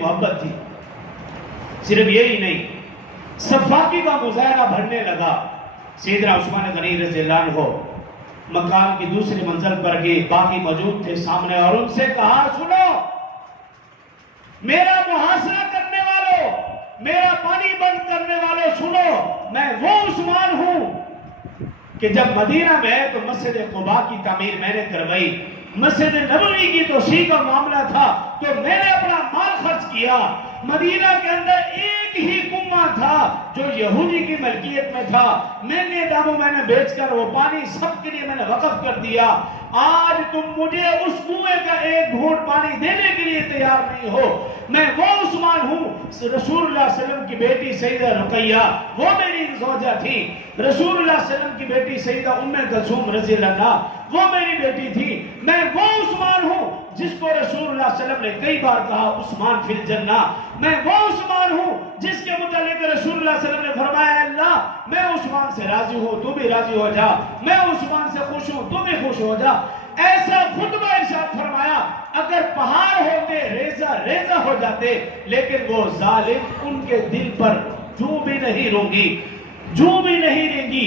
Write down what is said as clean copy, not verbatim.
محبت تھی. صرف یہی نہیں، صفاقی کا مظاہرہ بڑھنے لگا. سیدنا عثمان غنی رضی اللہ عنہ مکان کی دوسری منزل پر گئے، باقی موجود تھے سامنے، اور ان سے کہا سنو میرا محاصرہ کرنے والوں، میرا پانی بند کرنے والوں، سنو میں وہ عثمان ہوں کہ جب مدینہ میں تو مسجد قباء کی تعمیر میں نے کروائی، مسجد نبوی کی توسیع کا معاملہ تھا تو میں نے اپنا مال خرچ کیا. مدینہ کے اندر ایک ہی کنواں تھا جو یہودی کی ملکیت میں تھا، میں نے داموں میں نے بیچ کر وہ پانی سب کے لیے میں نے وقف کر دیا. آج تم مجھے اس کنویں کا ایک گھونٹ پانی دینے کے لیے تیار نہیں ہو. میں وہ عثمان ہوں. رسول اللہ صلی اللہ علیہ وسلم کی بیٹی سیدہ رقیہ وہ میری زوجہ تھی. رسول اللہ صلی اللہ علیہ وسلم کی بیٹی سیدہ ام کلثوم رضی اللہ عنہا وہ میری بیٹی تھی. میں وہ عثمان ہوں جس کو رسول اللہ صلی اللہ علیہ وسلم نے کئی بار کہا عثمان فی الجنہ. میں وہ عثمان ہوں جس کے متعلق رسول اللہ صلی اللہ علیہ وسلم نے فرمایا اللہ میں عثمان سے راضی ہوں تو بھی راضی ہو جا، میں عثمان سے خوش ہوں تو بھی خوش ہو جا. ایسا خطبہ ارشاد فرمایا اگر پہاڑ ہوتے ریزہ ریزہ ہو جاتے، لیکن وہ ظالم ان کے دل پر جو بھی نہیں روں گی، جو بھی نہیں رہیں گی.